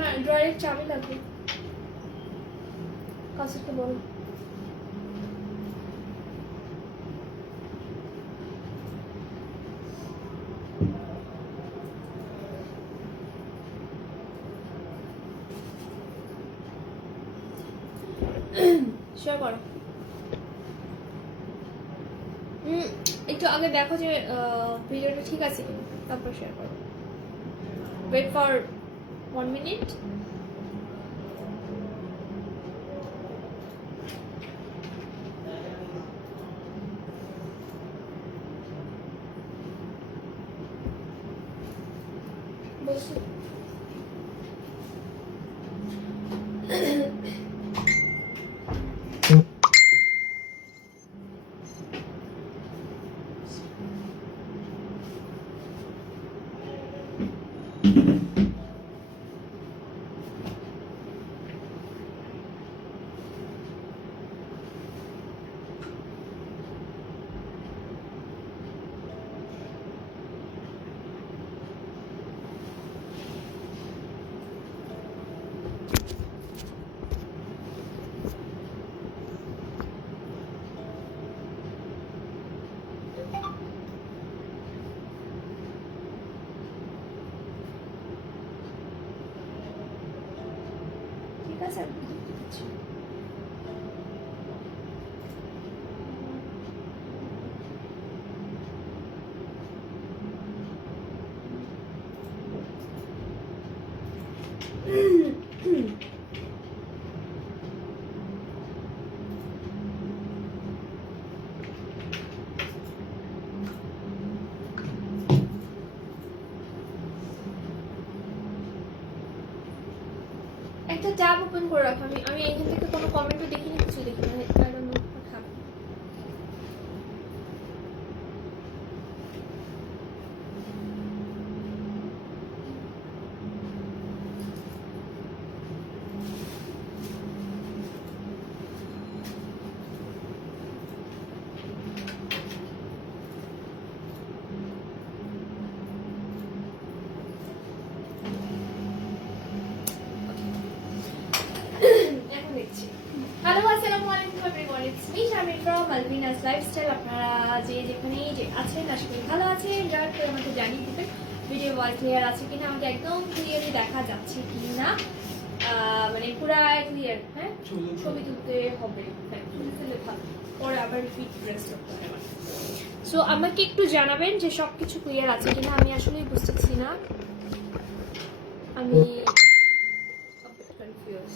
আমার ড্রয়ারের চাবি লাগবে, কাছে বলো। শেয়ার করো। একটু আগে দেখো যে ভিডিওটা ঠিক আছে কিনা, তারপর শেয়ার করো। Wait for 1 minute. বসো। ঠিক আছে, একটা ট্যাব ওপেন করে রাখো। আমি এখান থেকে কোনো কমেন্টও দেখিনি, কিছু দেখিনি। I don't know what happened. এখন দেখছি। হ্যালো, আসসালামু আলাইকুম everyone, it's me Sharmin from Alvina's lifestyle. আপনারা যে যেখানেই যে আছেন আশা করি ভালো আছেন। যার করে আমাকে জানিয়ে দেবেন ভিডিও ভয়েস ক্লিয়ার আছে কিনা, আমাকে একদম ক্লিয়ারলি দেখা যাচ্ছে কিনা, মানে পুরা ক্লিয়ার। হ্যাঁ, ছবি তুলতে হবে, হ্যাঁ ছবি তুলে ভালো, পরে আবার রিপিট প্রেস করতে হবে। সো আমাকে একটু জানাবেন যে সব কিছু ক্লিয়ার আছে কিনা, আমি আসলেই বুঝতেছি না, আমি কনফিউজ।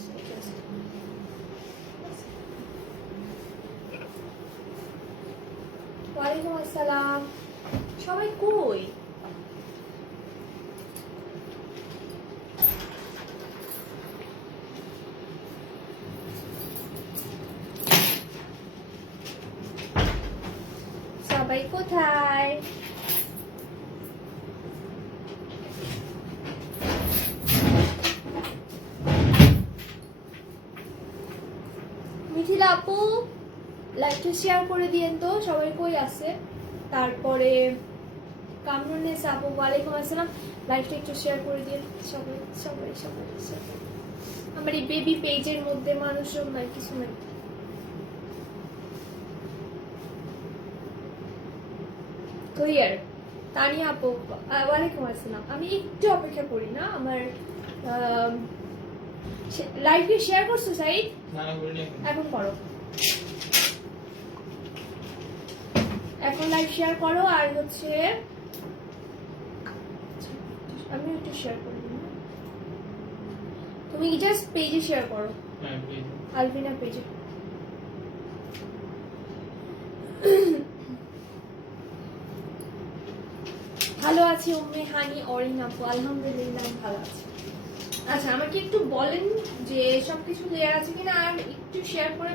ওয়ালাইকুম আসসালাম, সবাই কই? সবাই কোথায়? মিথিলা আপু লাইভটা শেয়ার করে দিয়েন তো, সবাই কই আছে। তারপরে কামরুন্নেস আপু ওয়ালাইকুম আসসালাম, লাইভটা একটু শেয়ার করে দিন সবাই সবাই সবাই সবাই। আমার এই বেবি পেজের মধ্যে মানুষজন নাই, কিছু নাই। ক্লিয়ার। তানিয়া আপু ওয়ালাইকুম আসসালাম, আমি একটু অপেক্ষা করি না, আমার লাইভে শেয়ার করছো সাইদ? এখন করো, এখন লাইভ শেয়ার করো। আর হচ্ছে আমি একটু শেয়ার করে দিই, তুমি জাস্ট পেজে শেয়ার করো, আলভিনা পেজে। ভালো আছি উম্মে হানি অরিন আপু, আলহামদুলিল্লাহ ভালো আছি। আচ্ছা আমাকে একটু বলেন যে সবকিছু ক্লিয়ার আছে কিনা, আর একটু শেয়ার করে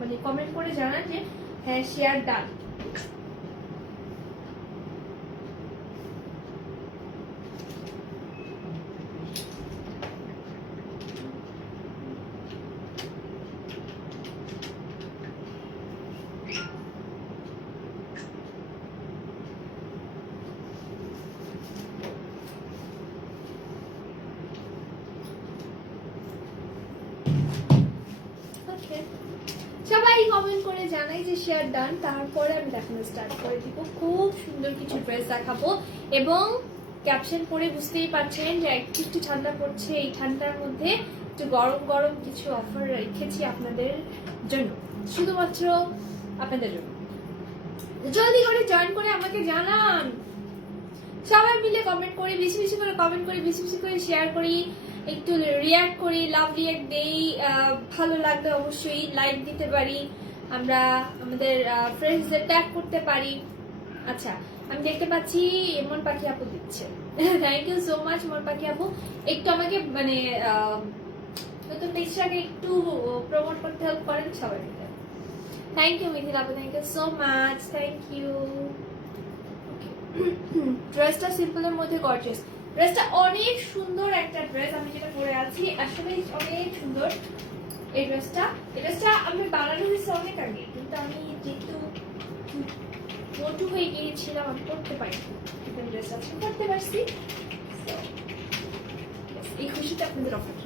মানে কমেন্ট করে জানান যে হ্যাঁ শেয়ার ডান। সবাই কমেন্ট করে জানাই যে শেয়ার ডান, তারপরে আমি দেখানো স্টার্ট করে দিব। খুব সুন্দর কিছু ড্রেস দেখাবো এবং ক্যাপশন পরে বুঝতেই পারছেন যে একটু ঠান্ডা পড়ছে। এই ঠান্ডার মধ্যে একটু গরম গরম কিছু অফার রেখেছি আপনাদের জন্য, শুধুমাত্র আপনাদের জন্য। জলদি করে জয়েন করে আমাকে জানান, সবাই মিলে কমেন্ট করি, বেশি বেশি করে কমেন্ট করি, বেশি বেশি করে শেয়ার করি, একটু রিয়াক্ট করি, লাভ রিয়াক্ট দেই। ভালো লাগলে অবশ্যই লাইক দিতে পারি, আমরা আমাদের ফ্রেন্ডসদের ট্যাগ করতে পারি। আচ্ছা, আমি দেখতে পাচ্ছি মন পাখি আপু দিচ্ছে, থ্যাংক ইউ সো মাচ মন পাখি আপু। একটু আমাকে মানে নতুন পেজটাকে একটু প্রমোট করতে হেল্প করেন সবাই মিলে। থ্যাংক ইউ মিথিল আপু, thank you so much, thank you. ড্রেসটা সিম্পলের মধ্যে গর্জিয়াস, ড্রেসটা অনেক সুন্দর একটা ড্রেস। আমি যেটা পরে আছি আসলে অনেক সুন্দর এই ড্রেসটা। এই ড্রেসটা আমি বানানো হয়েছে অনেক আগে, কিন্তু আমি যেহেতু মোটু হয়ে গিয়েছিলাম আমি করতে পারি, ড্রেস আজকে করতে পারছি। এই খুশিটা আপনাদের অফার।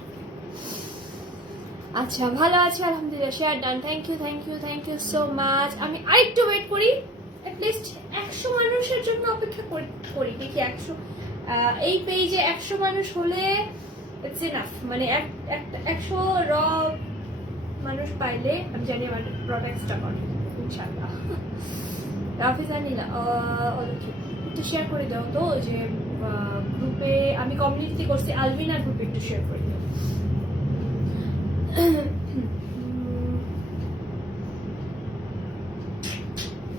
আচ্ছা, ভালো আছে আলহামদুলিল্লাহ, share done, thank you thank you thank you so much. আমি আরেকটু ওয়েট করি, অ্যাটলিস্ট 100 মানুষের জন্য অপেক্ষা করি, দেখি 100 এই পেজে 100 মানুষ হলে ইটস এনাফ। মানে 100 র মানুষ পাইলে আমি জানি আমার প্রোডাক্টসটা করে ইনশাআল্লাহ। রাফি জানিলা একটু শেয়ার করে দাও তো, যে গ্রুপে আমি কমিউনিটি করছি, আলবিনা গ্রুপে একটু শেয়ার করে দাও।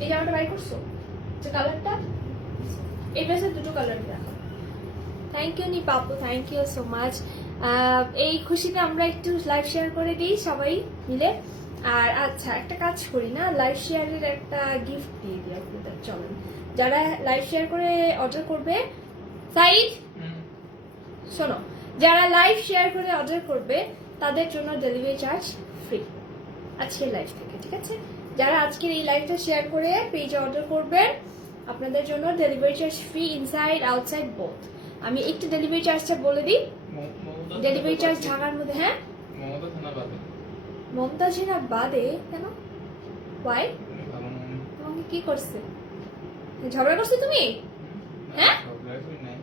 এই জামাটা বাই করছো, যে কালারটা, এই ড্রেসের দুটো কালার দেখো। থ্যাংক ইউ নি Papu, thank you so much. এই খুশিতে আমরা একটু লাইভ শেয়ার করে দিই সবাই মিলে। আর আচ্ছা, একটা কাজ করি না, লাইভ শেয়ারের একটা গিফট দিয়ে দিই আপনাদের। চলেন, যারা লাইভ শেয়ার করে অর্ডার করবে, সাইড শোনো, যারা লাইভ শেয়ার করে অর্ডার করবে তাদের জন্য ডেলিভারি চার্জ ফ্রি আজকের লাইভ থেকে, ঠিক আছে? যারা আজকের এই লাইভটা শেয়ার করে পেজে অর্ডার করবেন আপনাদের জন্য delivery charge free, inside outside both. আমি একটু ডেলিভারি চার্জটা বলে দিই। ডেলিভারি চার্জ ঢাকার মধ্যে, হ্যাঁ মমতা ঝিনা বাদে কেন, ওয়াই তোমাকে কি করছে, ঝগড়া করছে তুমি? হ্যাঁ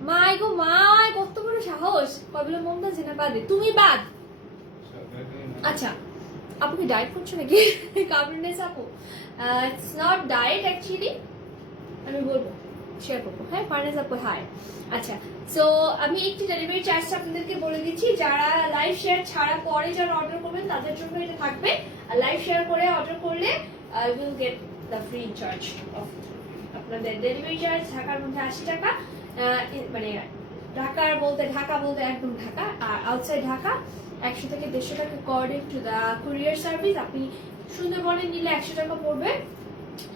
মাই গো মাই, কত বড় সাহস, কবে মমতা ঝিনা বাদে, তুমি বাদ। আচ্ছা, আপু কি ডায়েট করছো নাকি? কার্বনেস আপু, ইটস নট ডায়েট অ্যাকচুয়ালি, আমি বলবো শেয়ার করবো। হ্যাঁ ফার্নেস আপু হাই। আচ্ছা, সো আমি একটু ডেলিভারি চার্জটা আপনাদেরকে বলে দিচ্ছি। যারা লাইভ শেয়ার ছাড়া পরে যারা অর্ডার করবেন তাদের জন্য এটা থাকবে, আর লাইভ শেয়ার করে অর্ডার করলে will get the free charge of আপনাদের ডেলিভারি চার্জ ঢাকার মধ্যে 80 টাকা, মানে ঢাকা বলতে একদম ঢাকা, আর আউটসাইড ঢাকা 100 থেকে 150 টাকা according to the courier service. আপনি সুন্দরবনে নিলে 100 টাকা পড়বে,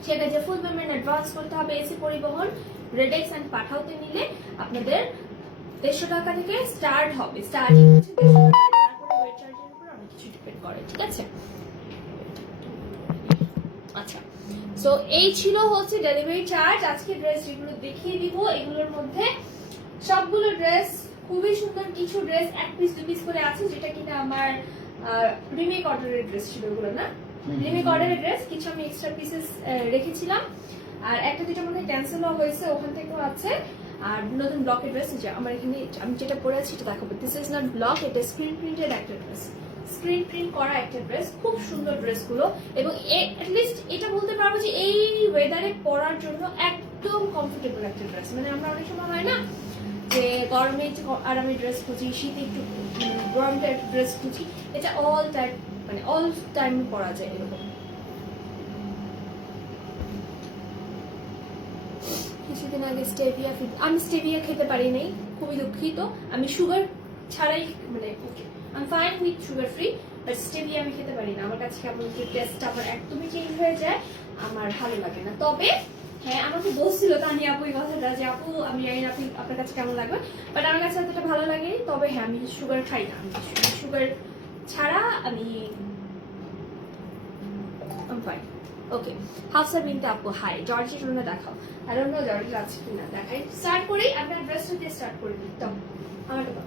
সেটা যে ফুল পেমেন্ট অ্যাডভান্স করতে হবে। এসি পরিবহন, রেডেক্স অ্যান্ড পাঠাওতে নিলে আপনাদের 150 টাকা থেকে স্টার্ট হবে, স্টার্টিং হচ্ছে 150 টাকা, তারপরে ওয়েট চার্জের উপর অনেক কিছু ডিপেন্ড করে, ঠিক আছে? আচ্ছা, সো এই ছিল হচ্ছে ডেলিভারি চার্জ। আজকে ড্রেস যেগুলো দেখিয়ে দিব এগুলোর মধ্যে সবগুলো ড্রেস খুবই সুন্দর, কিছু ড্রেস 1 পিস 2 পিস করে আছে, যেটা কিনা আমার রিমেক অর্ডারের ড্রেস ছিল, ওগুলো না রিমেক অর্ডারের ড্রেস, কিছু আমি এক্সট্রা পিসেস রেখেছিলাম, আর একটা দুটো মনে হয় ক্যান্সেলও হয়েছে, ওখান থেকেও আছে। আর নতুন ব্লকের ড্রেস, যে আমার এখানে আমি যেটা পরে আছি এটা দেখাবো। দিস ইজ নট ব্লক, এটা স্ক্রিন প্রিন্টেড একটা ড্রেস, স্ক্রিন প্রিন্ট করা একটা ড্রেস, খুব সুন্দর ড্রেসগুলো। এবং অ্যাটলিস্ট এটা বলতে পারবো যে এই ওয়েদারে পরার জন্য একদম কমফোর্টেবল একটা ড্রেস। মানে আমরা অনেক সময় হয় না যে গরমে একটু আরামে ড্রেস খুঁজি, শীতে একটু গরম টাইপ ড্রেস খুঁজি, এটা অল টাইপ মানে অল টাইম পরা যায় এরকম। কিছুদিন আগে স্টেভিয়া, আমি স্টেভিয়া খেতে পারি নাই, খুবই দুঃখিত। আমি সুগার ছাড়াই মানে আমি fine with sugar free, but stevia আমি খেতে পারি না। আমার কাছে কেমন টেস্টটা আমার একদমই চেঞ্জ হয়ে যায়, আমার ভালো লাগে না। তবে হ্যাঁ, আমাকে বলছিল তানি আপু এই কথাটা যে আপু আমি জানি না আপনার কাছে কেমন লাগবে, বাট আমার কাছে এতটা ভালো লাগে। তবে হ্যাঁ, আমি সুগার খাই না, আমি সুগার ছাড়া আমি ফাইন। ওকে, হাফসা বিনতে আপু হাই, জর্জির জন্য দেখাও। আই ডোন্ট নো জর্জি আছে কিনা, দেখাই। স্টার্ট করি, আমি ড্রেসটা দিয়ে স্টার্ট করে দিই। তো আমারটা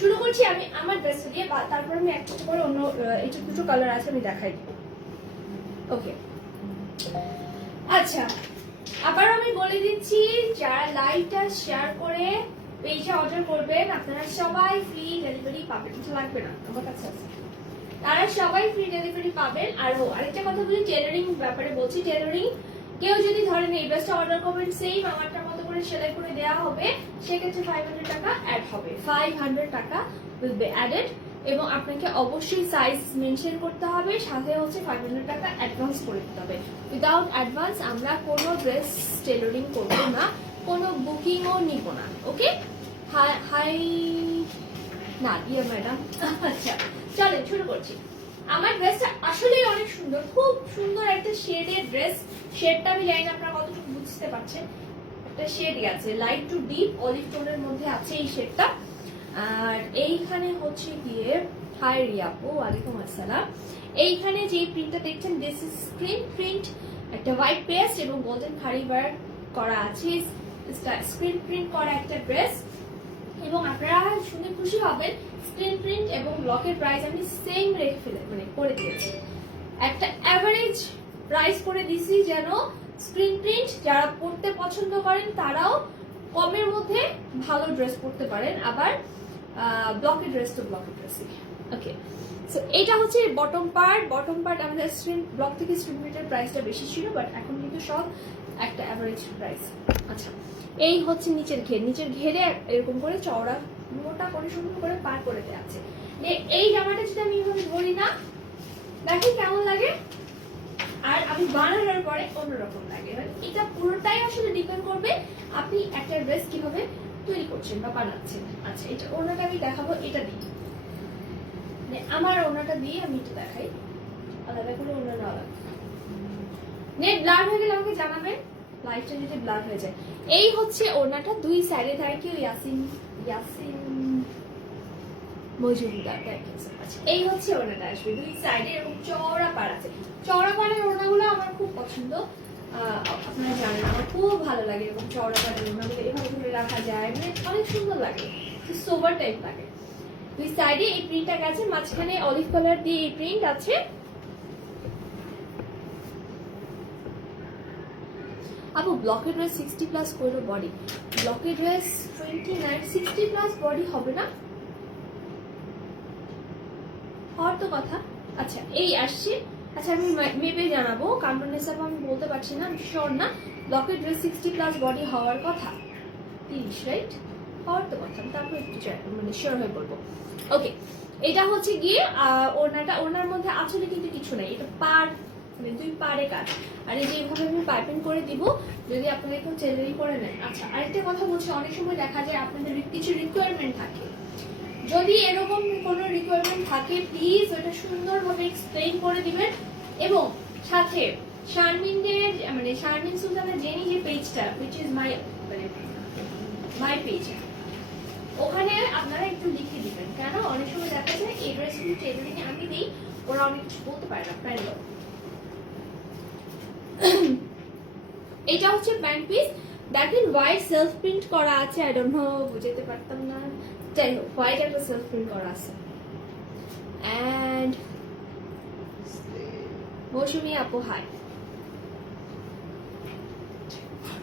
শুরু করছি আমি আমার ড্রেসটা দিয়ে, তারপর আমি একটা করে অন্য এটা দুটো কালার আছে আমি দেখাই দিব। ওকে, আচ্ছা আবার আমি বলে দিচ্ছি, যারা লাইভটা শেয়ার করে পেজে অর্ডার করবেন আপনারা সবাই ফ্রি ডেলিভারি পাবেন, কিছু লাগবে না, আমার কাছে আছে, তারা সবাই ফ্রি ডেলিভারি পাবেন। আর আরেকটা কথা বলি, টেলারিং ব্যাপারে বলছি, টেলারিং কেউ যদি ধরেন এই ড্রেসটা অর্ডার করবেন সেম আমারটার মতো করে সেলাই করে দেওয়া হবে, সেক্ষেত্রে 500 টাকা অ্যাড হবে, 500 টাকা উইল বি অ্যাডেড, এবং আপনাকে অবশ্যই সাইজ মেনশন করতে হবে, সাথে হচ্ছে 500 টাকা অ্যাডভান্স করে দিতে হবে। উইদাউট অ্যাডভান্স আমরা কোনো ড্রেস টেলারিং করবো না, কোনো বুকিংও নিব না। ওকে, হাই না ডিয়ার ম্যাডাম। আচ্ছা চলেন শুরু করছি। আমার ড্রেসটা আসলেই অনেক সুন্দর, খুব সুন্দর একটা শেডের ড্রেস। শেডটা আমি জানি না আপনারা কতটুকু বুঝতে পারছেন, একটা শেডই আছে, লাইট টু ডিপ অলিভ টোনের মধ্যে আছে এই শেডটা। আর এইখানে হচ্ছে গিয়ে হাই রিয়াপু, ওয়ালাইকুম আসসালাম। এইখানে যে প্রিন্টটা দেখছেন দিস ইজ স্ক্রিন প্রিন্ট, একটা হোয়াইট পেস্ট এবং গোল্ডেন খাড়ি ওয়ার্ক করা আছে, স্ক্রিন প্রিন্ট করা একটা ড্রেস। এবং আপনারা শুনে খুশি হবেন, স্ক্রিন প্রিন্ট এবং ব্লকের প্রাইস আমি সেম রেখে মানে করে দিয়েছি, একটা অ্যাভারেজ প্রাইস করে দিছি, যেন স্ক্রিন প্রিন্ট যারা পড়তে পছন্দ করেন তারাও কমের মধ্যে ভালো ড্রেস পরতে পারেন, আবার ব্লকের ড্রেস তো ব্লকের ড্রেসই। ওকে, সো এটা হচ্ছে বটম পার্ট আমাদের স্ক্রিন ব্লক থেকে স্ক্রিন প্রিন্টের প্রাইসটা বেশি ছিল, বাট এখন কিন্তু সব একটা অ্যাভারেজ প্রাইস। আচ্ছা, এই হচ্ছে নিচের ঘেরে এরকম করে চওড়া মোটা করে সুন্দর করে পার করে দেওয়া আছে। এই জামাটা যদি আমি এইভাবে ধরি না, দেখেন কেমন লাগে, আর আমি বানানোর পরে অন্যরকম লাগে। এটা পুরোটাই আসলে ডিপেন্ড করবে আপনি একটা ড্রেস কিভাবে তৈরি করছেন বা বানাচ্ছেন। আচ্ছা, এটা ওনাটা আমি দেখাবো, এটা দিই আমার ওনাটা দিয়ে আমি এটা দেখাই, আলাদা করে ওনাটা আলাদা। নেট ব্লার হয়ে গেলে আমাকে জানাবেন, লাইটটা যদি ব্লার হয়ে যায়। এই হচ্ছে ওনাটা, দুই সাইডে থাকে ইয়াসিন মজুমদার। আচ্ছা, এই হচ্ছে ওনাটা আসবে দুই সাইডে, এবং চওড়া পাড় আছে। চওড়া পাড়ের ওনাগুলো আমার খুব পছন্দ, আপনারা জানেন আমার খুব ভালো লাগে, এবং চওড়া পাড়ের ওনাগুলো এভাবে ধরে রাখা যায়, মানে অনেক সুন্দর লাগে, সোবার টাইপ লাগে। দুই সাইডে এই প্রিন্টটা গেছে, মাঝখানে অলিভ কালার দিয়ে এই প্রিন্ট আছে। আপু ব্লকের ড্রেস 60 প্লাস করলো বডি, ব্লকের ড্রেস 29 60 প্লাস বডি হবে না হওয়ার তো কথা। আচ্ছা, এই আসছে। আচ্ছা, আমি মেপে জানাবো, কারণ হিসাবে আমি বলতে পারছি না, আমি শিওর না। ব্লকের ড্রেস 60 প্লাস বডি হওয়ার কথা, 30 রাইট হওয়ার তো কথা, তারপর একটু মানে শিওর হয়ে বলবো। ওকে, এটা হচ্ছে গিয়ে ওড়নাটা, ওড়নার মধ্যে আসলে কিন্তু কিছু নাই, এটা পার মানে দুই পারে কাজ, আর এই যে এইভাবে আমি পাইপিং করে দিব যদি আপনারা একটু টেলারি করে নেন। আচ্ছা, আরেকটা কথা বলছি, অনেক সময় দেখা যায় আপনাদের কিছু রিকোয়ারমেন্ট থাকে, যদি এরকম কোনো রিকোয়ারমেন্ট থাকে প্লিজ ওটা সুন্দরভাবে এক্সপ্লেইন করে দিবেন, এবং সাথে শারমিনের মানে শারমিন সুলতানের যে পেজটা which is my পেজ, ওখানে আপনারা একটু লিখে দিবেন, কেন অনেক সময় দেখা যায় এই ড্রেসগুলো টেলারিং আমি দিই, ওরা অনেক কিছু বলতে পারে না। প্যান্ট এটা হচ্ছে প্যান্ট পিস, দেখেন হোয়াইট সেলফ প্রিন্ট করা আছে, আই ডোন্ট নো বুঝাতে পারতাম না, যাই হোক হোয়াইট একটা সেলফ প্রিন্ট করা আছে। এন্ড মৌসুমী আপু হাই,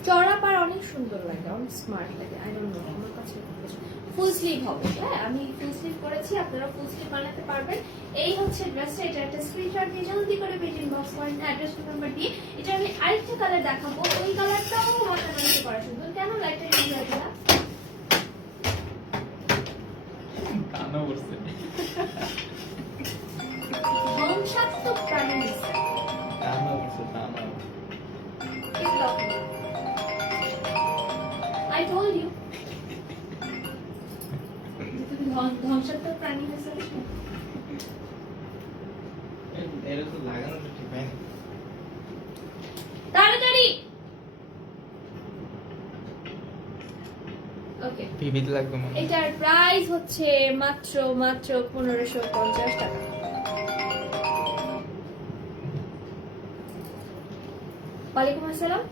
চড়া পার অনেক সুন্দর লাগে, অনেক স্মার্ট লাগে, আই ডোন্ট নো আমার কাছে ফুল স্লিভ হবে। হ্যাঁ, আমি ফুল স্লিভ করেছি, আপনারা ফুল স্লিভ বানাতে পারবেন। এই হচ্ছে ড্রেসটা, এটা একটা স্ক্রিনশট দিয়ে জলদি করে পেজ ইনবক্স করেন অ্যাড্রেস নাম্বার দিয়ে। এটা আমি আরেকটা কালার দেখাবো, ওই কালারটাও মাথামাতি করা সুন্দর, কেন লাইটটা ইউজ হয় না ধ্বংসাত্মক প্রাণী I told you. ধ্বংসাত্মক প্রাণী হিসেবে তাড়াতাড়ি। ওকে, এটার প্রাইস হচ্ছে মাত্র 1550 টাকা। ওয়ালাইকুম আসসালাম।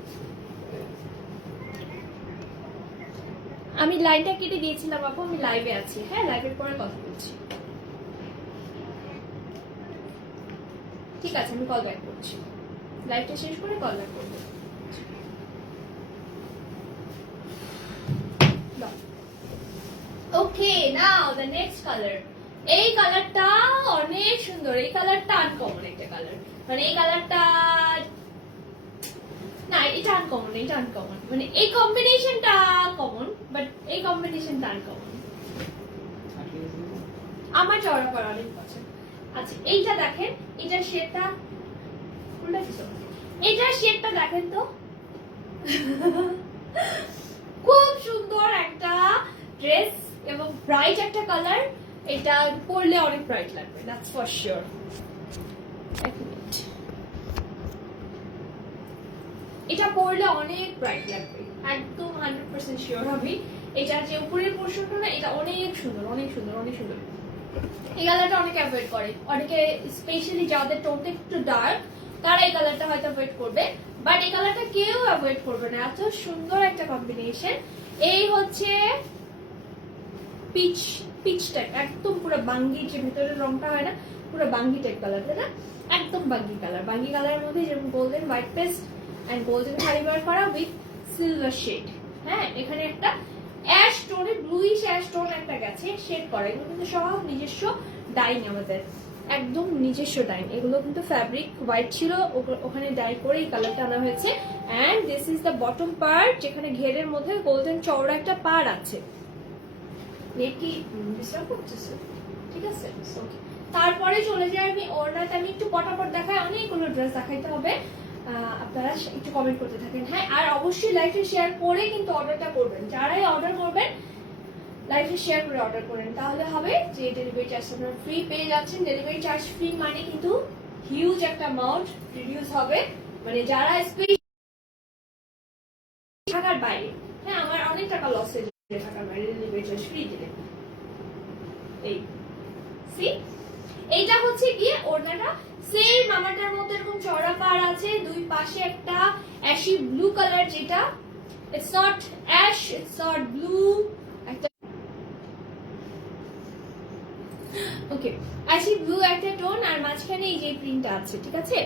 আমি লাইনটা কেটে দিয়েছিলাম আপু, আমি লাইভে আছি। হ্যাঁ, লাইভের পরে কথা বলছি, ঠিক আছে, আমি কল ব্যাক করছি। লাইভটা শেষ করে কল ব্যাক করবো। ওকে, নাও দ্য নেক্সট কালার। এই কালারটা অনেক সুন্দর, এই কালারটা আনকমন একটা কালার, মানে এই কালারটা না, এটা আনকমন, এটা আনকমন, মানে এই কম্বিনেশনটা কমন বাট এই কম্বিনেশনটা আনকমন। আমার চওড়া করা অনেক পছন্দ। আচ্ছা এইটা দেখেন, এটার শেডটা উল্টা কিছু, এটার শেডটা দেখেন তো খুব সুন্দর একটা ড্রেস এবং ব্রাইট একটা কালার। এটা পরলে অনেক ব্রাইট লাগবে, দ্যাটস ফর শিওর। এটা পরলে অনেক ব্রাইট লাগবে, একদম 100% শিওর হবে। এটা যে উপরের পোর্শনটা না, এটা অনেক সুন্দর, অনেক সুন্দর, অনেক সুন্দর। এই কালারটা অনেকে অ্যাভয়েড করে, অনেকে স্পেশালি যাদের টোনটা একটু ডার্ক তারা এই কালারটা হয়তো অ্যাভয়েড করবে, বাট এই কালারটা কেউ অ্যাভয়েড করবে না, এত সুন্দর একটা কম্বিনেশন। এই হচ্ছে পিচ, পিচ টাইপ, একদম পুরো বাঙ্গি, যে ভেতরের রংটা হয় না পুরো বাঙ্গি টাইপ কালার, তাই না? একদম বাঙ্গি কালার, বাঙ্গি কালারের মধ্যে যেমন golden white paste and golden fibre করা উইথ সিলভার শেড। হ্যাঁ, এখানে একটা অ্যাশ টোনে, ব্লুইশ অ্যাশ টোন একটা গেছে শেড করা। এগুলো কিন্তু সব নিজস্ব ডাইং, আমাদের একদম নিজস্ব ডাইং। এগুলো কিন্তু ফ্যাব্রিক হোয়াইট ছিল, ওখানে ডাই করে এই কালারটা আনা হয়েছে। And this is the bottom part, যেখানে ঘেরের মধ্যে গোল্ডেন চওড়া একটা পার আছে। কি ডিস্টার্ব করতেছে? ঠিক আছে, ওকে। তারপরে চলে যাই আমি ওড়নাতে। আমি একটু পটাপট দেখাই, অনেকগুলো ড্রেস দেখাইতে হবে, আপনারা একটু কমেন্ট করতে থাকেন। হ্যাঁ, আর অবশ্যই লাইভে শেয়ার করে কিন্তু অর্ডারটা করবেন। যারাই অর্ডার করবেন লাইভে শেয়ার করে অর্ডার করেন, তাহলে হবে যে ডেলিভারি চার্জ আপনারা ফ্রি পেয়ে যাচ্ছেন। ডেলিভারি চার্জ ফ্রি মানে কিন্তু হিউজ একটা অ্যামাউন্ট রিডিউস হবে, মানে যারা ঢাকার বাইরে, হ্যাঁ আমার অনেক টাকা লস হয়ে যাবে ঢাকার বাইরে ডেলিভারি চার্জ ফ্রি দিলে। এই সি, এইটা হচ্ছে গিয়ে ওড়নাটা সেম আমারটার মতো এরকম চওড়া পার আছে, দুই পাশে একটা অ্যাশি ব্লু কালার, যেটা it's not ash, it's not blue, একটা ওকে অ্যাশি ব্লু একটা টোন, আর মাঝখানে এই যে প্রিন্টটা আছে, ঠিক আছে?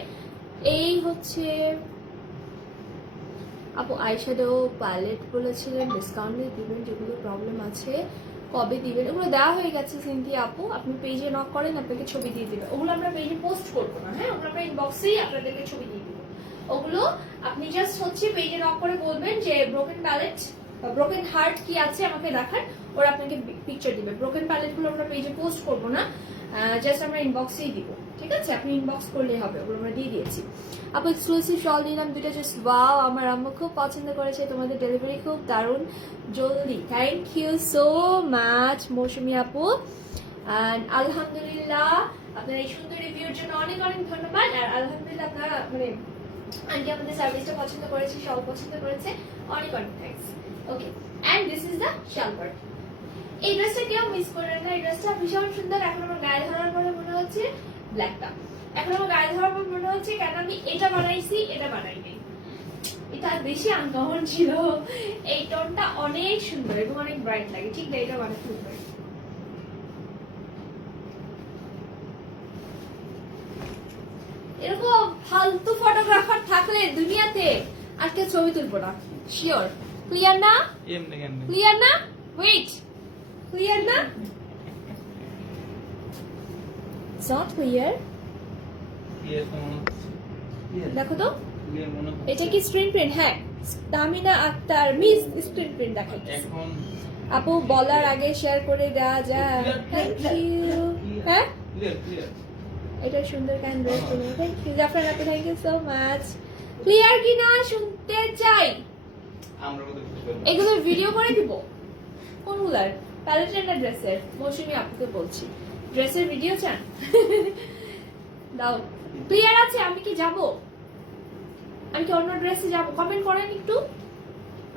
এই হচ্ছে আপু আইশ্যাডো প্যালেট বলেছিলেন ডিসকাউন্টে দিবেন, যেগুলো প্রবলেম আছে কবে দিবেন? ওগুলো দেওয়া হয়ে গেছে সিনথিয়া আপু, আপনি পেজে নক করেন, আপনাকে ছবি দিয়ে দিবে। ওগুলো আমরা পেজে পোস্ট করবো না, হ্যাঁ ওগুলো আমরা ইনবক্সেই আপনাদেরকে ছবি দিয়ে দিব। ওগুলো আপনি জাস্ট হচ্ছে পেজে নক করে বলবেন যে ব্রোকেন প্যালেট বা ব্রোকেন হার্ট কি আছে আমাকে দেখান, ওরা আপনাকে পিকচার দিবে। ব্রোকেন প্যালেট গুলো আমরা পেজে পোস্ট করবো না, জাস্ট আমরা ইনবক্সেই দিব, ঠিক আছে? আপনি ইনবক্স করলেই হবে, ওগুলো আমরা দিয়ে দিয়েছি। আপু এক্সক্লুসিভ শল নিলাম দুইটা, জাস্ট ওয়াও, আমার আম্মু খুব পছন্দ করেছে, তোমাদের ডেলিভারি খুব দারুণ জলদি। থ্যাংক ইউ সো মাচ মৌসুমী আপু, অ্যান্ড আলহামদুলিল্লাহ আপনার এই সুন্দর রিভিউর জন্য অনেক অনেক ধন্যবাদ। আর আলহামদুলিল্লাহ আপনারা মানে আন্টি আমাদের সার্ভিসটা পছন্দ করেছে, শল পছন্দ করেছে, অনেক অনেক thanks. Okay, and this is the শালপার। এই ড্রেসটা কেউ মিস করবেন না, এই ড্রেসটা ভীষণ সুন্দর। এখন আমার গায়ে ধরার পরে মনে হচ্ছে ব্ল্যাকটা, এখন আমার গায়ে ধরার পর মনে হচ্ছে কেন আমি এটা বানাইছি, এটা বানাইনি, এটা বেশি আনকমন ছিল। এই টোনটা অনেক সুন্দর এবং অনেক ব্রাইট লাগে, ঠিক না? এটা অনেক সুন্দর। এরকম ফালতু ফটোগ্রাফার থাকলে দুনিয়াতে আজকে ছবি তুলবো না, শিওর। ক্লিয়ার না? ক্লিয়ার না? ওয়েট, ক্লিয়ার না? It's not clear. দেখো তো এটা কি স্ক্রিন প্রিন্ট? হ্যাঁ, Tamina Akhtar miss screen print দেখাচ্ছে। আপু বলার আগে শেয়ার করে দেওয়া যায়, থ্যাংক ইউ। হ্যাঁ এটা সুন্দর kind dress, thank you Jafran আপু, thank you so much. Clear কি না শুনতে চাই, এগুলোর ভিডিও করে দিব। কোনগুলার? প্যালেটের না ড্রেসের? মৌসুমী আপুকে বলছি, ড্রেসের ভিডিও চান? দাও। ক্লিয়ার আছে? আমি কি যাব? আমি কি অন্য ড্রেসে যাব? কমেন্ট করেন একটু,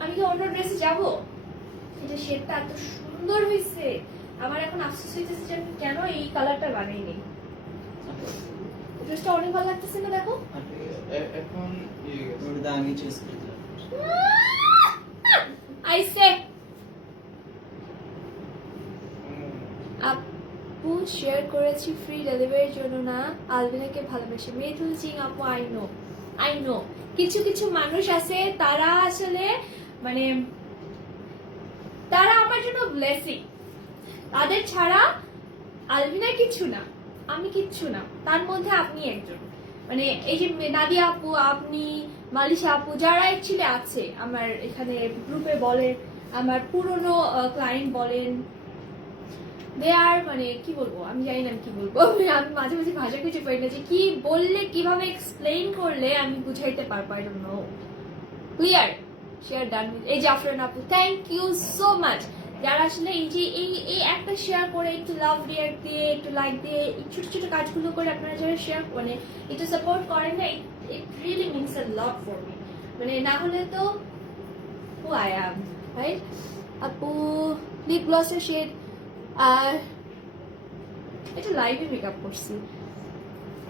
আমি কি অন্য ড্রেসে যাব? এটা শেডটা এত সুন্দর হয়েছে, আমার এখন আফসোস হইতেছে যে আমি কেন এই কালারটা বানাইনি। ড্রেসটা অনেক ভালো লাগতেছে না? দেখো এখন আমি চুজ করতে আইসে আপু শেয়ার করেছি ফ্রি ডেলিভারির জন্য না, আলবিনাকে ভালোবাসি। মেথুল সিং আপু, আই নো আই নো কিছু কিছু মানুষ আছে তারা আসলে মানে তারা আমার জন্য ব্লেসিং, তাদের ছাড়া আলবিনা কিছু না, আমি কিচ্ছু না, তার মধ্যে আপনি একজন। মানে এই যে নাদিয়া আপু, আপনি, মালিশা আপু, যারা অ্যাকচুয়ালি আছে আমার এখানে গ্রুপে বলেন, আমার পুরনো ক্লায়েন্ট বলেন, দে আর মানে কি বলবো, আমি জানি না আমি কি বলবো। আমি মাঝে মাঝে ভাষা খুঁজে পাই না যে কি বললে, কিভাবে এক্সপ্লেইন করলে আমি বুঝাইতে পারবো। I don't no. Clear? Share done. এই জাফরান আপু, থ্যাংক ইউ সো মাচ। যারা আসলে এই যে এই একটা শেয়ার করে, একটু লাভ রিয়াক্ট দিয়ে, একটু লাইক দিয়ে, ছোট ছোট কাজগুলো করে আপনারা যারা শেয়ার মানে একটু সাপোর্ট করেন না, it really means a lot for me. মানে না হলে তো হু আই অ্যাম, রাইট? আপু লিপ গ্লসের শেড, আর এটা লাইভে মেকআপ করছি,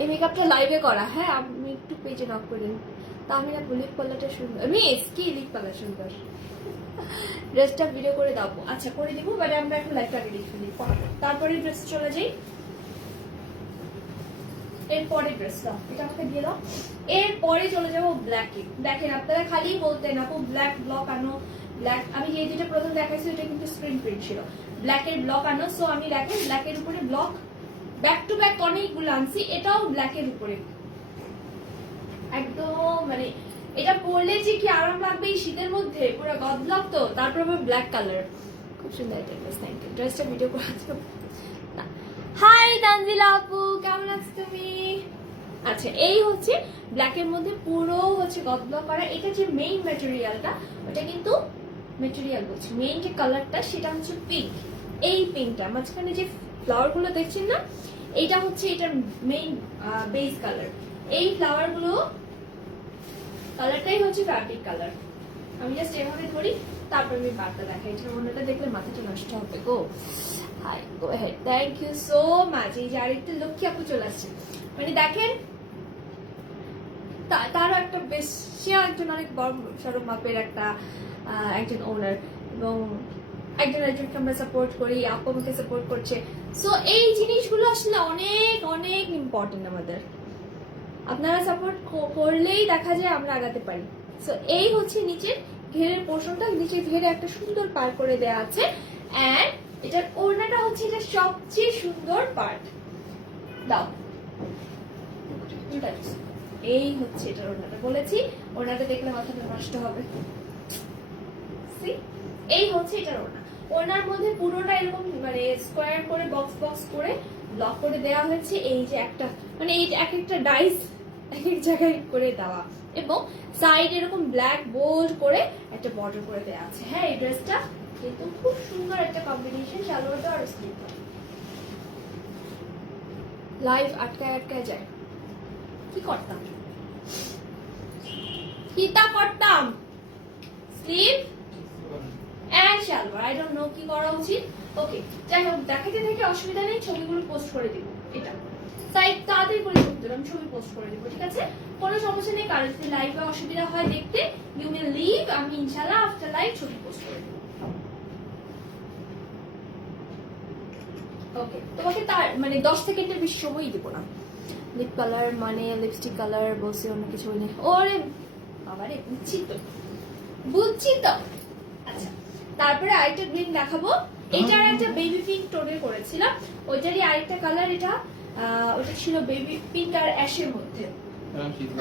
এই মেকআপটা লাইভে করা। হ্যাঁ, আমি একটু পেজে নক করেন। তা আমি না লিপ কালারটা সুন্দর, মিস কি লিপ কালার সুন্দর, ড্রেসটা ভিডিও করে দাও। আচ্ছা করে দিব, বাট আমরা এখন লাইভটা আগে দেখে নিই, তারপরে ড্রেস চলে যাই। এরপরে ড্রেস দাও, এটা আমাকে দিয়ে দাও। এরপরে চলে যাবো ব্ল্যাকে। দেখেন আপনারা খালি বলতেন আপু ব্ল্যাক ব্লক আনো, ব্ল্যাক। আমি যে দুটো প্রথম দেখাইছি ওটা কিন্তু স্ক্রিন প্রিন্ট ছিল, ব্ল্যাকের ব্লক আনো। সো আমি দেখেন ব্ল্যাকের উপরে ব্লক ব্যাক টু ব্যাক অনেকগুলো আনছি, এটাও ব্ল্যাকের উপরে একদম। মানে এটা পরলে যে কি আরাম লাগবে এই শীতের মধ্যে, পুরো গদলাক। তো তারপর আবার ব্ল্যাক কালার, খুব সুন্দর একটা ড্রেস। Thank you. ড্রেসটা ভিডিও করে আজকে। হাই তানজিলা আপু, কেমন আছো তুমি? আচ্ছা, এই হচ্ছে ব্ল্যাকের মধ্যে পুরো হচ্ছে গদলাক করা। এটা যে মেইন ম্যাটেরিয়ালটা, ওটা কিন্তু ম্যাটেরিয়াল বলছি, মেইন যে কালারটা সেটা হচ্ছে পিঙ্ক। এই পিঙ্কটা মাঝখানে যে ফ্লাওয়ার গুলো দেখছেন না, এইটা হচ্ছে এটার মেইন বেস কালার। এই ফ্লাওয়ার গুলো কালারটাই হচ্ছে ফ্যাব্রিক কালার। আমি জাস্ট এভাবে ধরি, তারপর আমি বারটা দেখাই। এটার অন্যটা দেখলে মাথাটা নষ্ট হবে গো। হাই গো হেড, থ্যাংক ইউ সো মাচ। এই যে আরেকটা লক্ষ্মী আপু চলে আসছে। মানে দেখেন তারও একটা বেশ, সে একজন অনেক বড় সড়ক মাপের একজন ওনার, এবং একজনকে আমরা সাপোর্ট করি, আপু আমাকে সাপোর্ট করছে। সো এই জিনিসগুলো আসলে অনেক অনেক ইম্পর্টেন্ট আমাদের। আপনারা সাপোর্ট করলেই দেখা যায় আমরা আগাতে পারি। সো এই হচ্ছে নিচের ঘেরের পোর্শনটা, নিচের ঘেরে একটা সুন্দর পার করে দেওয়া আছে। এন্ড এটার ওড়নাটা হচ্ছে এটা সবচেয়ে সুন্দর পার্ট। দাও, এই হচ্ছে এটার ওড়নাটা। বলেছি ওড়নাটা দেখলে মাথাটা নষ্ট হবে। এই হচ্ছে এটার ওড়না। ওড়নার মধ্যে পুরোটা এরকম মানে স্কোয়ার করে বক্স বক্স করে ব্লক করে দেওয়া হয়েছে। এই যে একটা মানে এই এক একটা ডাইস এক এক জায়গায় করে দেওয়া, এবং সাইড এরকম ব্ল্যাক বোল্ড করে একটা বর্ডার করে দেওয়া আছে। হ্যাঁ, এই ড্রেসটা কিন্তু খুব সুন্দর একটা কম্বিনেশন, সালোয়ারটা আর স্লিভটা। লাইভ আটকায় আটকায় যায়, কি করতাম sleeve and salwar, I don't know কি করা উচিত। ওকে, যাই হোক, দেখাতে থেকে অসুবিধা নেই, ছবিগুলো পোস্ট করে দিব। এটা সাইড তাড়াতাড়ি করে করতে আমি ছবি পোস্ট করে দিব, ঠিক আছে? কোনো সমস্যা নেই। কারণ যদি লাইভে অসুবিধা হয় দেখতে, ইউ উইল লিভ, আমি ইনশাআল্লাহ আফটার লাইভ ছবি পোস্ট করে দিব। ওকে, তোমাকে তার মানে 10 সেকেন্ডের বেশি সময়ই দিব না। লিপ কালার মানে লিপস্টিক কালার বলছি, অন্য কিছু নেই। ওরে বাবারে, বুঝছি তো। আচ্ছা, তারপরে আরেকটা গ্রিন দেখাবো। এটার একটা বেবি পিঙ্ক টোনের করেছিলাম, ওইটারই আরেকটা কালার। এটা ওটা ছিল বেবি পিঙ্ক আর অ্যাশের মধ্যে,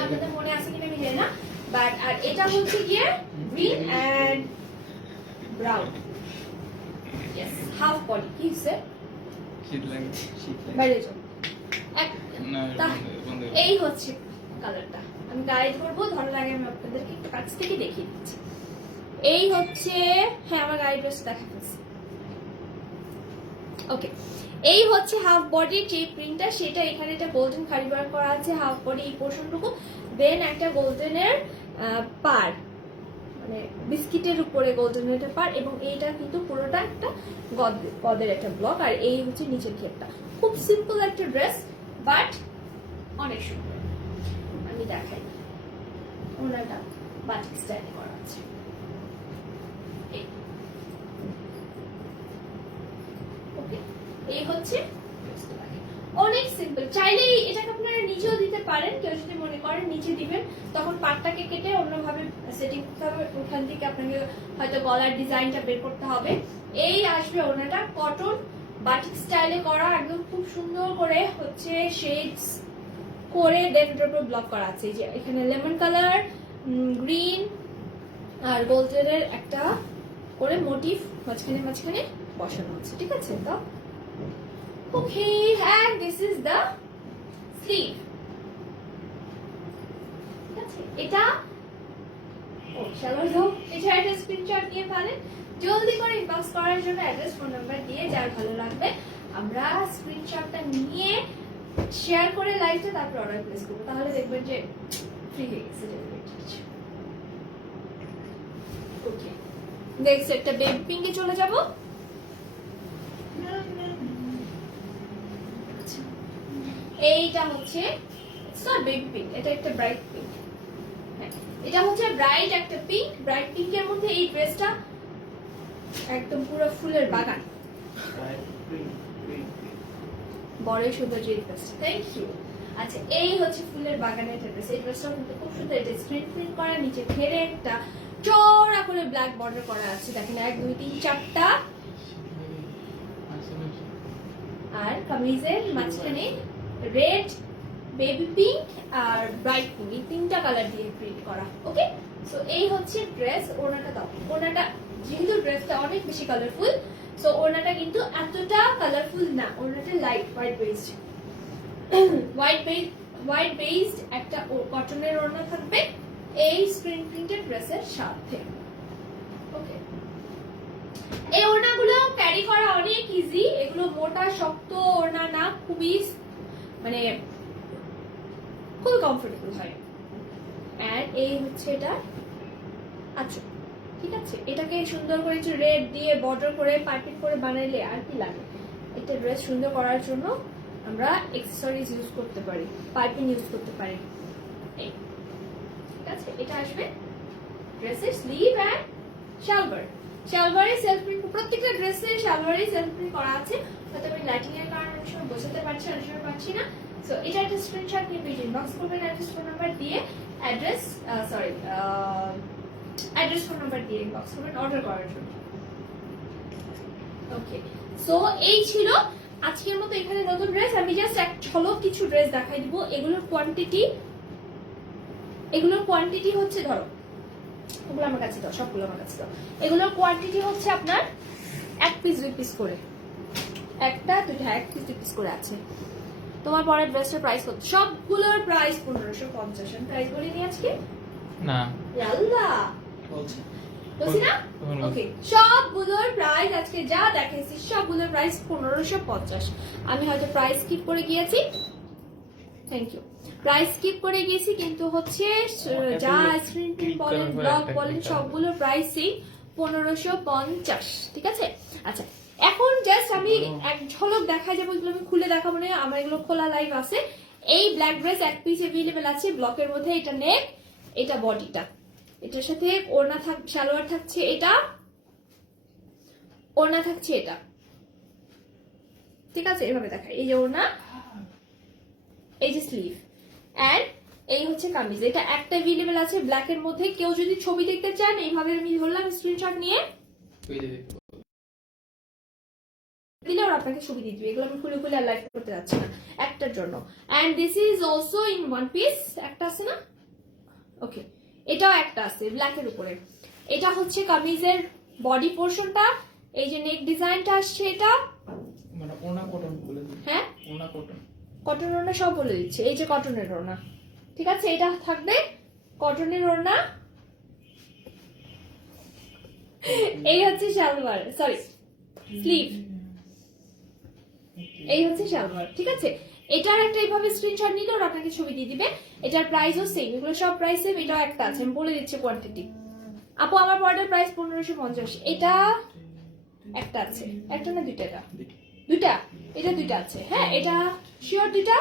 আপনাদের মনে আছে কিনা আমি জানি না। বাট আর এটা হচ্ছে গিয়ে green and brown. Yes, half body. কি হচ্ছে বাইরে যাও। এই হচ্ছে কালারটা, আমি গাইড করবো, ধরো লাগে আমি আপনাদেরকে একটু কাছ থেকে দেখিয়ে দিচ্ছি। এই হচ্ছে, হ্যাঁ আমার গাইড ড্রেস দেখা ফেলছি। ওকে, এই হচ্ছে হাফ বডির যে প্রিন্টটা, সেটা এখানে একটা গোল্ডেন খাড়ি ওয়ার্ক করা আছে হাফ বডি এই পোর্শনটুকু, দেন একটা গোল্ডেনের পার, মানে বিস্কিটের উপরে গোল্ডেনের একটা পার, এবং এইটা কিন্তু পুরোটা একটা গদের একটা ব্লক। আর এই হচ্ছে নিচের ঘেরটা। খুব সিম্পল একটা ড্রেস, বাট অনেক সুন্দর। আমি দেখাই, ওনাটা বাটিক স্টাইলে করা আছে। ওকে, এই হচ্ছে অনেক সিম্পল। চাইলেই এটাকে আপনারা আপনারা নিচেও দিতে পারেন, কেউ যদি মনে করেন নিচে দিবেন তখন পাটটাকে কেটে অন্যভাবে সেটিং করতে হবে, ওখান থেকে আপনাকে হয়তো গলার ডিজাইনটা বের করতে হবে। এই আসবে ওনাটা কটন বাটিক স্টাইলে করা, একদম খুব সুন্দর করে হচ্ছে শেডস করে দেন এটার উপর ব্লক করা আছে। যে এখানে লেমন কালার, গ্রিন আর গোল্ডেনের একটা করে মোটিভ মাঝখানে মাঝখানে বসানো আছে, ঠিক আছে? তো ওকে, and this is the sleeve, ঠিক আছে? এটা ও সালোয়ার দাও, এটা একটা স্ক্রিনশট নিয়ে ফেলেন, জলদি করে ইনবক্স করার জন্য অ্যাড্রেস ফোন নাম্বার দিয়ে, যার ভালো লাগবে আমরা স্ক্রিনশটটা নিয়ে শেয়ার করে লাইভে তারপর অর্ডার প্লেস করবো, তাহলে দেখবেন যে ফ্রি হয়ে গেছে ডেলিভারি। ওকে, নেক্সট একটা বেবি পিঙ্কে চলে যাব। এইটা হচ্ছে বেবি পিঙ্ক, এটা একটা ব্রাইট পিঙ্ক। এটা হচ্ছে ব্রাইট একটা পিঙ্ক, ব্রাইট পিঙ্কের মধ্যে এই ড্রেসটা একদম পুরো ফুলের বাগান, বড় সুন্দর যে ড্রেসটা। Thank you. আচ্ছা, এই হচ্ছে ফুলের বাগানের ড্রেস। এই ড্রেসটা কিন্তু খুব সুন্দর, এটা স্ক্রিন প্রিন্ট করা, নিচে ঘেরে একটা চওড়া করে ব্ল্যাক বর্ডার করা আছে, দেখেন 1 2 3 4টা, আর কামিজের মাঝখানে রেড, বেবি পিঙ্ক আর ব্রাইট পিঙ্ক, এই 3টা কালার দিয়ে প্রিন্ট করা। ওকে, সো এই হচ্ছে ড্রেস। ওনাটা দাও, ওনাটা যেহেতু ড্রেসটা অনেক বেশি কালারফুল, সো ওনাটা কিন্তু এতটা কালারফুল না, ওনাটা light white based, white based একটা কটনের ওড়না থাকবে এই স্ক্রিন প্রিন্টেড ড্রেসের সাথে। ওকে, এই ওড়নাগুলো ক্যারি করা অনেক ইজি, এগুলো মোটা শক্ত ওড়না না, খুবই মানে খুব কমফোর্টেবল হয়। এন্ড এই হচ্ছে এটা, আচ্ছা ঠিক আছে, এটাকে সুন্দর করে একটু রেড দিয়ে বর্ডার করে পাইপিং করে বানাইলে আর কি লাগে। একটা ড্রেস সুন্দর করার জন্য আমরা অ্যাকসেসরিজ ইউজ করতে পারি, পাইপিং ইউজ করতে পারি। এই ঠিক আছে, এটা আসবে ড্রেসের স্লিভ এন্ড শালভার। শালভারে সেলফ প্রিন্ট, প্রত্যেকটা ড্রেসে শালভারে সেলফ প্রিন্ট করা আছে, হয়তো আমি লাইটিং এর কারণে অনেক সময় বোঝাতে পারছি, অনেক সময় পারছি না। সো এটা একটা স্ক্রিনশট নিয়ে পেজ ইনবক্স করবেন, অ্যাড্রেস ফোন নাম্বার দিয়ে, অ্যাড্রেস ফোন নাম্বার দিয়ে ইনবক্স করবেন অর্ডার করার জন্য। ওকে, সো এই ছিল আজকের মতো এখানে নতুন ড্রেস। আমি জাস্ট এক ঝলক কিছু ড্রেস দেখাই দিব। এগুলোর কোয়ান্টিটি হচ্ছে, ধরো ওগুলো আমার কাছে দাও, সবগুলো আমার কাছে দাও। এগুলোর কোয়ান্টিটি হচ্ছে আপনার 1 পিস 2 পিস করে, একটা দুটা 1 পিস 2 পিস করে আছে। তোমার পরের ড্রেসের প্রাইস কত? সবগুলোর প্রাইস 1550। আমি প্রাইস বলিনি আজকে না, আল্লাহ বলছি না। ওকে, সবগুলোর প্রাইস আজকে যা দেখাইছি সবগুলোর প্রাইস 1550। আমি হয়তো প্রাইস স্কিপ করে গিয়েছি, থ্যাংক ইউ, প্রাইস স্কিপ করে গেছি, কিন্তু হচ্ছে যা স্ক্রিন প্রিন্ট বলেন, ব্লগ বলেন, সবগুলোর প্রাইসই 1550, ঠিক আছে? আচ্ছা, এখন জাস্ট আমি এক ঝলক দেখাই যাবো, এগুলো আমি খুলে দেখাবো না, আমার এগুলো খোলা লাইভ আছে। এই ব্ল্যাক ড্রেস 1 পিস अवेलेबल আছে ব্লকের মধ্যে। এটা নেক, এটা বডিটা, এটার সাথে ওড়না সালোয়ার থাকছে, এটা ওড়না থাকছে, এটা ঠিক আছে? এভাবে দেখাই, এই যে ওড়না, এই যে স্লিভ, এন্ড এই হচ্ছে কামিজ। এটা একটা अवेलेबल আছে ব্ল্যাক এর মধ্যে। কেউ যদি ছবি দেখতে চান, এইভাবে আমি ধরলাম, স্ক্রিনশট নিয়ে দিলে ওরা আপনাকে ছবি দিয়ে দিবে। এগুলো আমি খুলে খুলে আর লাইভ করতে যাচ্ছি না একটার জন্য। And this is also in 1 piece, একটা আছে না? ওকে, এটাও একটা আছে ব্ল্যাক এর উপরে। এটা হচ্ছে কামিজের বডি পোরশনটা, এই যে নেক ডিজাইনটা আসছে, এটা মানে ওনা কটন বলে দিই। হ্যাঁ, ওনা কটন, কটন ওড়না সব বলে দিচ্ছে। এই যে কটনের ওড়না, ঠিক আছে? এটা থাকবে কটনের ওড়না। এই হচ্ছে সালোয়ার, সরি স্লিভ, এই হচ্ছে সালোয়ার, ঠিক আছে? এটার একটা এইভাবে স্ক্রিনশট নিলে ওরা আপনাকে ছবি দিয়ে দিবে। এটার প্রাইসও সেম, এগুলো সব প্রাইস সেম। এটাও একটা আছে, আমি বলে দিচ্ছি কোয়ান্টিটি। আপু আমার পর্দার প্রাইস 1550। এটা একটা আছে, একটা না দুইটা? এটা দুইটা, এটা দুইটা আছে। হ্যাঁ, এটা শিওর দুইটা।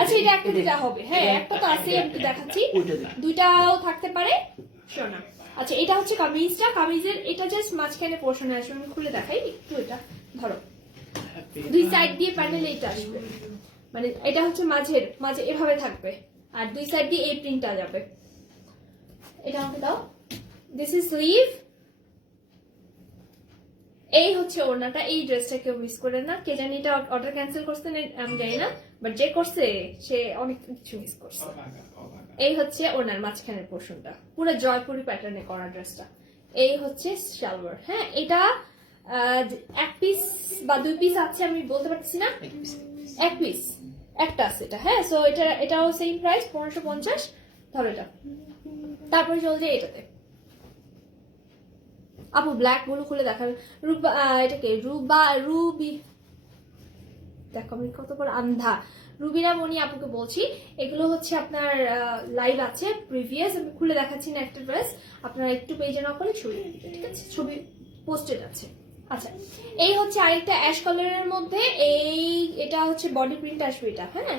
আচ্ছা, এটা একটা দুইটা হবে। হ্যাঁ, একটা তো আছে, আমি তো দেখাচ্ছি, দুইটাও থাকতে পারে, শিওর না। আচ্ছা, এটা হচ্ছে কামিজটা, কামিজের এটা জাস্ট মাঝখানে পোর্শনে আসবে। আমি খুলে দেখাই একটু, এটা ধরো দুই সাইড দিয়ে প্যানেলে এটা আসবে, মানে এটা হচ্ছে মাঝে এভাবে থাকবে, আর দুই সাইড দিয়ে এই প্রিন্টটা যাবে। এটা আমাকে দাও। This is sleeve. এই হচ্ছে ওড়নাটা। এই ড্রেসটা কেউ মিস করে না। কে জানি এটা অর্ডার ক্যান্সেল করছে না আমি জানি না, বাট যে করছে সে অনেক কিছু মিস করছে। এই হচ্ছে ওড়নার মাঝখানের পোর্শনটা, পুরো জয়পুরি প্যাটার্নে করা ড্রেসটা। এই হচ্ছে সালোয়ার। হ্যাঁ, এটা এক পিস বা দুই পিস আছে আমি বলতে পারছি না, এক পিস একটা আছে এটা। হ্যাঁ, সো এটাও সেম প্রাইস 1550। ধরো এটা। তারপরে চলে যায় এটাতে। আপু ব্ল্যাক গুলো খুলে দেখাবে। রুবা, এটাকে রুবি, দেখো আমি কত বড় আন্ধা। রুবিনা মনি আপুকে বলছি, এগুলো হচ্ছে আপনার লাইভ আছে প্রিভিয়াস, আমি খুলে দেখাচ্ছি না একটা ড্রেস, আপনারা একটু পেজে না করে ছবি দিবেন, ঠিক আছে? ছবি পোস্টেড আছে। আচ্ছা, এই হচ্ছে আরেকটা অ্যাশ কালারের মধ্যে, এটা হচ্ছে বডি প্রিন্ট আসবে এটা। হ্যাঁ,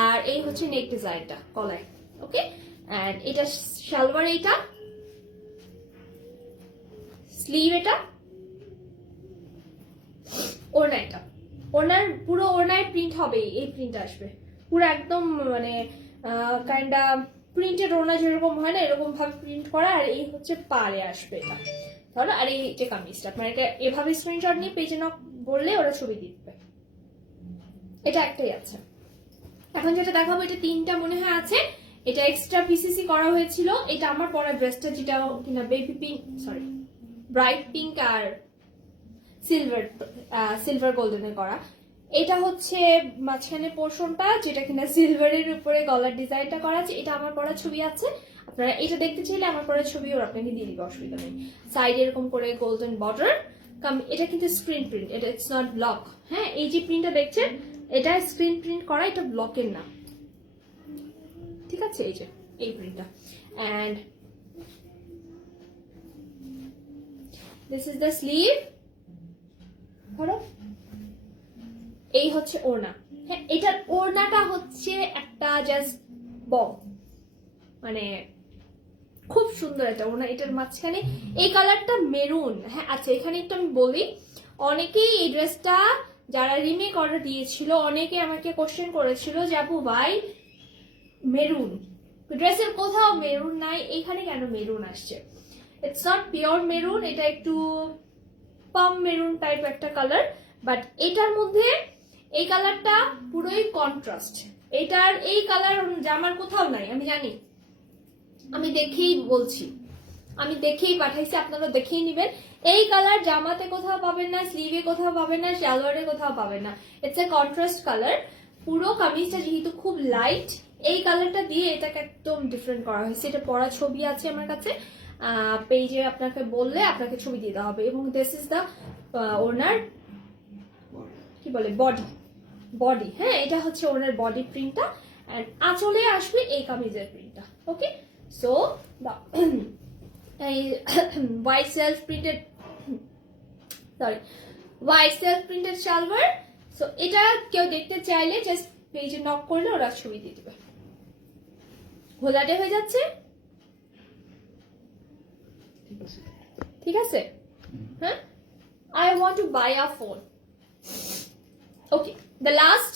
আর এই হচ্ছে নেক ডিজাইনটা কলায়। ওকে, এন্ড এটা সালোয়ার, এইটা স্লিভ, এটা ওড়না, এটা ওড়নার পুরো ওড়নায় প্রিন্ট হবে, এই প্রিন্ট আসবে পুরো একদম মানে কাইন্ডা প্রিন্টেড ওড়না যেরকম হয় না এরকম ভাবে প্রিন্ট করা। আর এই হচ্ছে পাড়ে আসবে এটা, ধরো। আর এই যে কামিজটা আপনার এটা এভাবে স্ক্রিনশট নিয়ে পেজে নক বললে ওরা ছবি দিয়ে দিবে। এটা একটাই আছে। এখন যেটা দেখাবো এটা তিনটা মনে হয় আছে। এটা এক্সট্রা পিসিসি করা হয়েছিল। এটা আমার পরা ড্রেসটা যেটা কিনা baby pink, sorry bright pink আর সিলভার গোল্ডেনে করা। এটা হচ্ছে মাঝখানে পোর্শনটা যেটা কিনা সিলভারের উপরে গলার ডিজাইনটা করা আছে। এটা আমার পরা ছবি আছে, আপনারা এটা দেখতে চাইলে আমার পরা ছবি ওর আপনাকে দিয়ে দিবে, অসুবিধা নেই। সাইডে এরকম করে গোল্ডেন বর্ডার। এটা কিন্তু স্ক্রিন প্রিন্ট, এটা ইটস নট ব্লক। হ্যাঁ, এই যে প্রিন্টটা দেখছেন এটা স্ক্রিন প্রিন্ট করা, এটা ব্লকের না, ঠিক আছে? এই যে এই প্রিন্টটা। And this is the sleeve. ধরো, এই হচ্ছে ওড়না। হ্যাঁ, এটার ওড়নাটা হচ্ছে একটা জাস্ট বম, মানে খুব সুন্দর একটা ওড়না। এটার মাঝখানে এই কালারটা মেরুন। হ্যাঁ, আচ্ছা এখানে একটু আমি বলি, অনেকেই এই ড্রেসটা যারা রিমেক অর্ডার দিয়েছিল অনেকে আমাকে কোশ্চেন করেছিল যে আপু ভাই মেরুন ড্রেসের কোথাও মেরুন নাই, এখানে কেন মেরুন আসছে? ইটস নট পিওর মেরুন, এটা একটু পাম মেরুন টাইপ একটা কালার, বাট এটার মধ্যে এই কালারটা পুরোই কন্ট্রাস্ট। এটার এই কালার জামার কোথাও নাই, আমি জানি, আমি দেখেই বলছি, আমি দেখেই পাঠাইছি, আপনারা দেখেই নিবেন। এই কালার জামাতে কোথাও পাবেন না, স্লিভে কোথাও পাবেন না, সালোয়ারে কোথাও পাবেন না। It's a contrast colour. পুরো কামিজটা যেহেতু খুব লাইট, এই কালারটা দিয়ে এটাকে একদম ডিফারেন্ট করা হয়েছে। এটা পরা ছবি আছে আমার কাছে, পেজে আপনাকে বললে আপনাকে ছবি দিয়ে দেওয়া হবে। এবং দিস ইজ দ্য ওনার কি বলে বডি। হ্যাঁ, এটা হচ্ছে ওনার বডি প্রিন্টটা, এন্ড আঁচলে আসবে এই কামিজের প্রিন্টটা। ওকে, সো এই white self printed salwar. So এটা কেউ দেখতে চাইলে জাস্ট পেজে নক করলে ওরা ছবি দিয়ে দিবে। ঘোলাটে হয়ে যাচ্ছে, ঠিক আছে? হ্যাঁ, I want to buy a phone. Okay, the last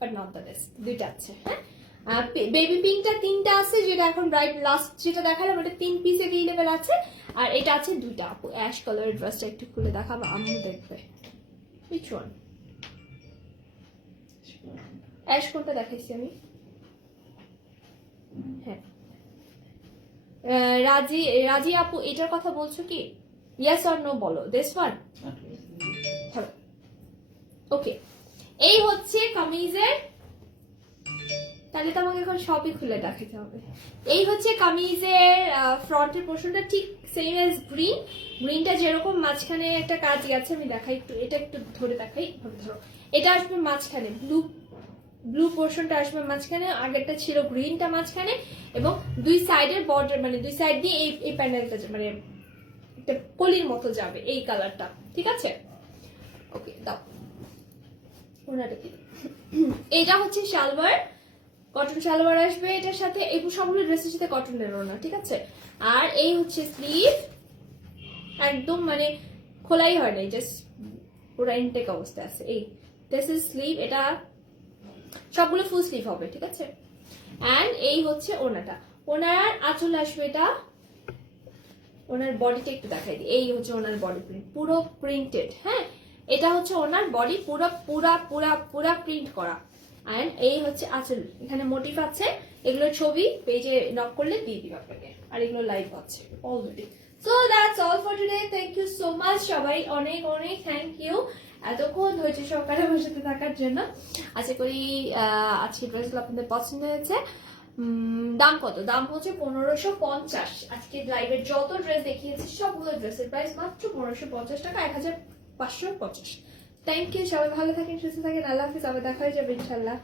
but not the least, দুইটা আছে। হ্যাঁ, বেবি পিঙ্কটা তিনটা আছে, যেটা এখন ব্রাইট লাস্ট যেটা দেখালাম ওটা 3 পিস अवेलेबल আছে। আর এটা আছে দুইটা। আপু অ্যাশ কালারের ড্রেসটা একটু খুলে দেখাবো, আম্মু দেখবে। which one? অ্যাশ কোনটা দেখাইছি আমি? হ্যাঁ, রাজি আপু এটার কথা বলছো কি? ইয়েস অর নো বলো। দিস ওয়ান, ওকে। এই হচ্ছে কামিজের, তাহলে তো আমাকে এখন সবই খুলে দেখাতে হবে। এই হচ্ছে কামিজের ফ্রন্টের পোর্শনটা, ঠিক সেম এজ গ্রিনটা যেরকম মাঝখানে একটা কাজ আছে, আমি দেখাই একটু, এটা একটু ধরে দেখাই। ধরো, এটা আসবে মাঝখানে, ব্লু পোর্শনটা আসবে মাঝখানে, আগেরটা ছিল গ্রিনটা মাঝখানে, এবং দুই সাইডের বর্ডার মানে দুই সাইড দিয়ে এই প্যানেলটা মানে একটা পলির মতো যাবে এই কালারটা, ঠিক আছে? ওকে, দাও ওনাটা কি। এটা হচ্ছে সালোয়ার, কটন সালোয়ার আসবে এটার সাথে। এই সবগুলো ড্রেসের সাথে কটনের ওড়না, ঠিক আছে? আর এই হচ্ছে স্লিভ, একদম মানে খোলাই হয় নাই, জাস্ট পুরো ইনটেক অবস্থায় আছে। এই দিস ইজ স্লিভ। এটা সবগুলো ফুল স্লিভ হবে, ঠিক আছে। অ্যান্ড এই হচ্ছে ওনাটা, ওনার আঁচল আসবে এটা, ওনার বডিটা একটু দেখাই দিই। এই হচ্ছে ওনার বডি প্রিন্ট, পুরো প্রিন্টেড। হ্যাঁ, এটা হচ্ছে ওনার বডি পুরো পুরা পুরা পুরা প্রিন্ট করা। অ্যান্ড এই হচ্ছে আঁচল, এখানে মোটিভ আছে, এগুলোর ছবি পেজে নক করলে দিয়ে দিবে আপনাকে, আর এগুলো লাইভ আছে already. So that's all for today. Thank you so much সবাই, অনেক অনেক থ্যাংক ইউ এতক্ষণ ধৈর্য সহকারে আমার সাথে থাকার জন্য। আশা করি আজকে ড্রেসগুলো আপনাদের পছন্দ হয়েছে। দাম কত? দাম হচ্ছে 1550। আজকে লাইভের যত ড্রেস দেখিয়েছি সবগুলো ড্রেসের প্রাইস মাত্র 1550 টাকা, 1550। থ্যাংক ইউ, সবাই ভালো থাকেন, সুস্থ থাকেন, আল্লাহ হাফিজ, আবার দেখা হয়ে যাবে ইনশাল্লাহ।